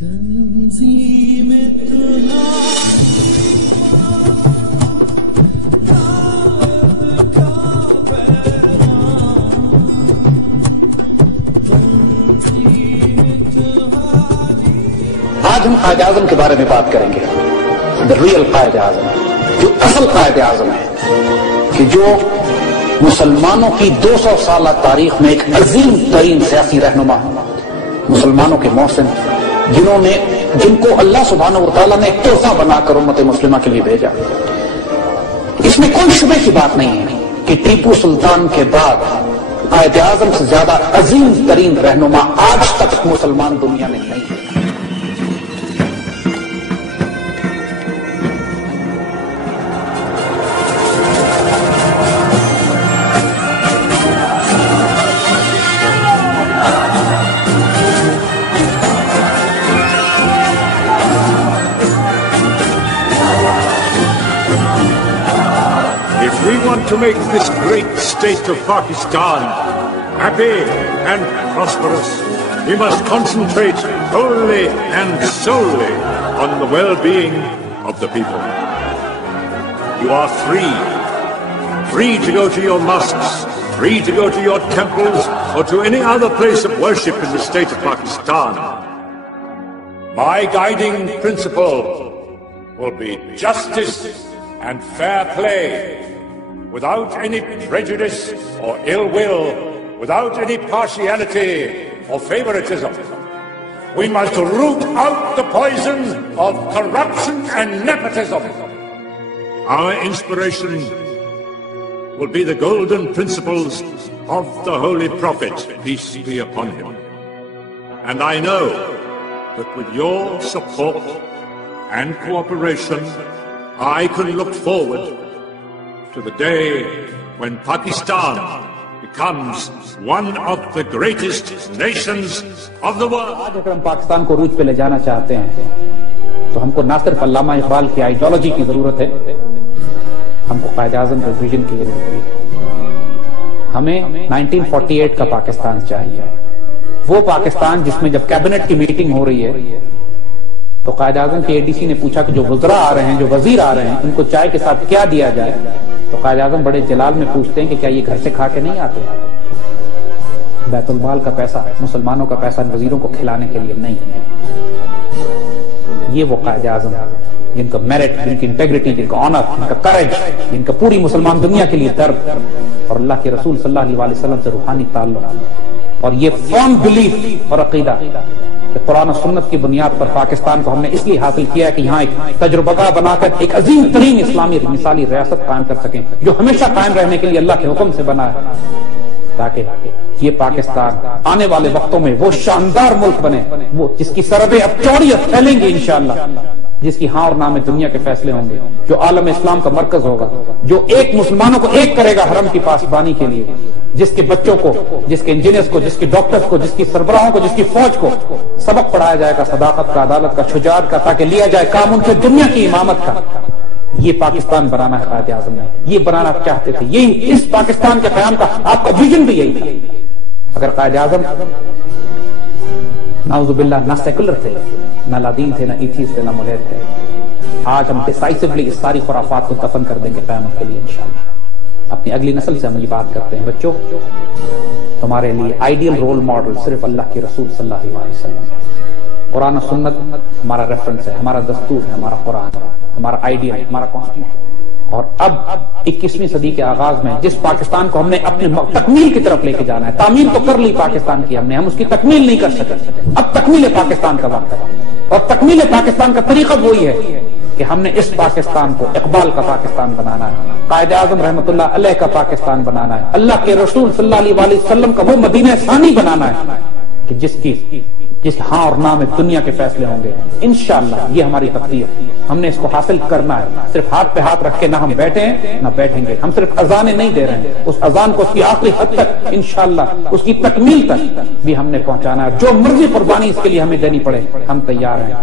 آج ہم قائد اعظم کے بارے میں بات کریں گے. دا ریئل قائد اعظم، جو اصل قائد اعظم ہے، کہ جو مسلمانوں کی 200 سالہ تاریخ میں ایک عظیم ترین سیاسی رہنما، مسلمانوں کے محسن، جن کو اللہ سبحانہ و تعالیٰ نے ایک تحفہ بنا کر امت مسلمہ کے لیے بھیجا. اس میں کوئی شبہ کی بات نہیں ہے کہ ٹیپو سلطان کے بعد قائد اعظم سے زیادہ عظیم ترین رہنما آج تک مسلمان دنیا میں نہیں ہے. To make this great state of Pakistan happy and prosperous, we must concentrate wholly and solely on the well-being of the people. You are free to go to your mosques, free to go to your temples or to any other place of worship in the state of Pakistan. My guiding principle will be justice and fair play, without any prejudice or ill will, without any partiality or favoritism. We must root out the poison of corruption and nepotism. Our inspiration will be the golden principles of the Holy Prophet, peace be upon him. And I know that with your support and cooperation, I can look forward to the day when Pakistan becomes one of the greatest nations of the world. آج اگر ہم پاکستان کو عروج پہ لے جانا چاہتے ہیں تو ہم کو نہ صرف علامہ اقبال کی آئیڈیالوجی کی ضرورت ہے، ہم کو قائد اعظم کے ویژن کی ضرورت ہے. ہمیں 1948 کا پاکستان چاہیے، وہ پاکستان جس میں جب کیبنٹ کی میٹنگ ہو رہی ہے تو قائد اعظم کے ADC نے پوچھا کہ جو وزراء آ رہے ہیں، جو وزیر آ رہے ہیں، ان کو چائے کے ساتھ کیا دیا جائے؟ تو قائد اعظم بڑے جلال میں پوچھتے ہیں کہ کیا یہ گھر سے کھا کے نہیں آتے؟ بیت المال کا پیسہ، مسلمانوں کا پیسہ وزیروں کو کھلانے کے لیے نہیں ہے. یہ وہ قائد اعظم جن کا میرٹ، جن کی انٹیگریٹی، جن کا آنر، جن کا کریج، جن کا پوری مسلمان دنیا کے لیے درد اور اللہ کے رسول صلی اللہ علیہ وسلم سے روحانی تعلق اور یہ فرم بلیف اور عقیدہ کہ قرآن و سنت کی بنیاد پر پاکستان کو ہم نے اس لیے حاصل کیا ہے کہ یہاں ایک تجربہ کار بنا کر ایک عظیم ترین اسلامی مثالی ریاست قائم کر سکیں، جو ہمیشہ قائم رہنے کے لیے اللہ کے حکم سے بنا ہے، تاکہ یہ پاکستان آنے والے وقتوں میں وہ شاندار ملک بنے، وہ جس کی سرحدیں اب چوڑی پھیلیں گی انشاءاللہ، جس کی ہاں اور نہ میں دنیا کے فیصلے ہوں گے، جو عالم اسلام کا مرکز ہوگا، جو ایک مسلمانوں کو ایک کرے گا حرم کی پاسبانی کے لیے، جس کے بچوں کو، جس کے انجینئرز کو، جس کے ڈاکٹرز کو، جس کی سربراہوں کو، جس کی فوج کو سبق پڑھایا جائے گا صداقت کا، عدالت کا، شجاعت کا، تاکہ لیا جائے کام ان سے دنیا کی امامت کا. یہ پاکستان بنانا ہے قائد اعظم نے، یہ بنانا چاہتے تھے، یہی اس پاکستان کے قیام کا آپ کا ویژن بھی یہی تھا. اگر قائد اعظم نعوذ باللہ نہ سیکولر تھے، نہ لادین تھے، نہ ایتھیسٹ تھے، نہ ملحد تھے، آج ہم ڈیسائسولی اس ساری خرافات کو دفن کر دیں گے قیامت کے لیے انشاءاللہ. اپنی اگلی نسل سے ہم یہ بات کرتے ہیں، بچوں تمہارے لیے آئیڈیل رول ماڈل صرف اللہ کے رسول صلی اللہ علیہ وسلم. قرآن و سنت ہمارا ریفرنس ہے، ہمارا دستور ہے، ہمارا قرآن، ہمارا آئیڈیل، ہمارا کانسٹیٹیوشن. اور اب 21ویں صدی کے آغاز میں جس پاکستان کو ہم نے اپنے تکمیل کی طرف لے کے جانا ہے، تعمیر تو کر لی پاکستان کی ہم اس کی تکمیل نہیں کر سکے. اب تکمیل پاکستان کا وقت ہے، اور تکمیل پاکستان کا طریقہ وہی ہے کہ ہم نے اس پاکستان کو اقبال کا پاکستان بنانا ہے، قائد اعظم رحمۃ اللہ علیہ کا پاکستان بنانا ہے، اللہ کے رسول صلی اللہ علیہ وسلم کا وہ مدینہ ثانی بنانا ہے کہ جس ہاں اور نہ میں دنیا کے فیصلے ہوں گے انشاءاللہ. یہ ہماری تقدیر، ہم نے اس کو حاصل کرنا ہے. صرف ہاتھ پہ ہاتھ رکھ کے نہ ہم بیٹھے ہیں نہ بیٹھیں گے. ہم صرف اذانیں نہیں دے رہے ہیں، اس اذان کو اس کی آخری حد تک انشاءاللہ اس کی تکمیل تک بھی ہم نے پہنچانا ہے. جو مرضی قربانی اس کے لیے ہمیں دینی پڑے ہم تیار ہیں.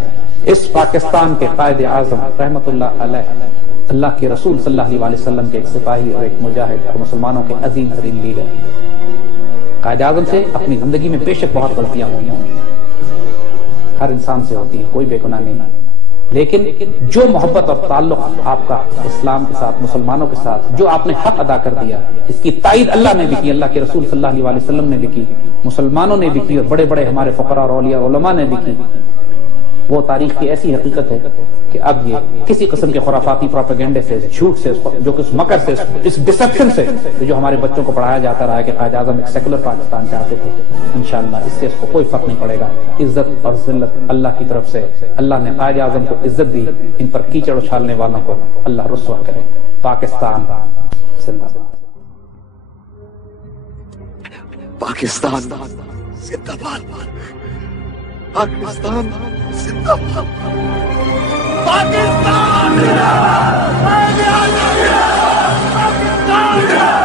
اس پاکستان کے قائد اعظم رحمۃ اللہ علیہ، اللہ کے رسول صلی اللہ علیہ وسلم کے ایک سپاہی اور ایک مجاہد اور مسلمانوں کے عظیم ترین لیڈر. قائد اعظم سے اپنی زندگی میں بے شک بہت غلطیاں ہوئی ہوں، ہر انسان سے ہوتی ہے، کوئی بے گناہ نہیں، لیکن جو محبت اور تعلق آپ کا اسلام کے ساتھ، مسلمانوں کے ساتھ، جو آپ نے حق ادا کر دیا، اس کی تائید اللہ نے بھی کی، اللہ کے رسول صلی اللہ علیہ وسلم نے بھی کی، مسلمانوں نے بھی کی، اور بڑے بڑے ہمارے فقراء اور اولیاء علماء نے بھی کی۔ وہ تاریخ کی ایسی حقیقت ہے کہ اب یہ کسی قسم کے خرافاتی پروپیگنڈے سے، جھوٹ سے، جو کہ اس مکر سے، اس ڈسپشن سے جو ہمارے بچوں کو پڑھایا جاتا رہا ہے کہ قائد اعظم ایک سیکولر پاکستان چاہتے تھے، انشاءاللہ اس سے اس کو کوئی فرق نہیں پڑے گا۔ عزت اور ذلت اللہ کی طرف سے، اللہ نے قائد اعظم کو عزت دی، ان پر کیچڑ اچھالنے والوں کو اللہ رسوا کرے۔ پاکستان زندہ باد، پاکستان زندہ باد، پاکستان زندہ باد، پاکستان زندہ باد، پاکستان زندہ باد۔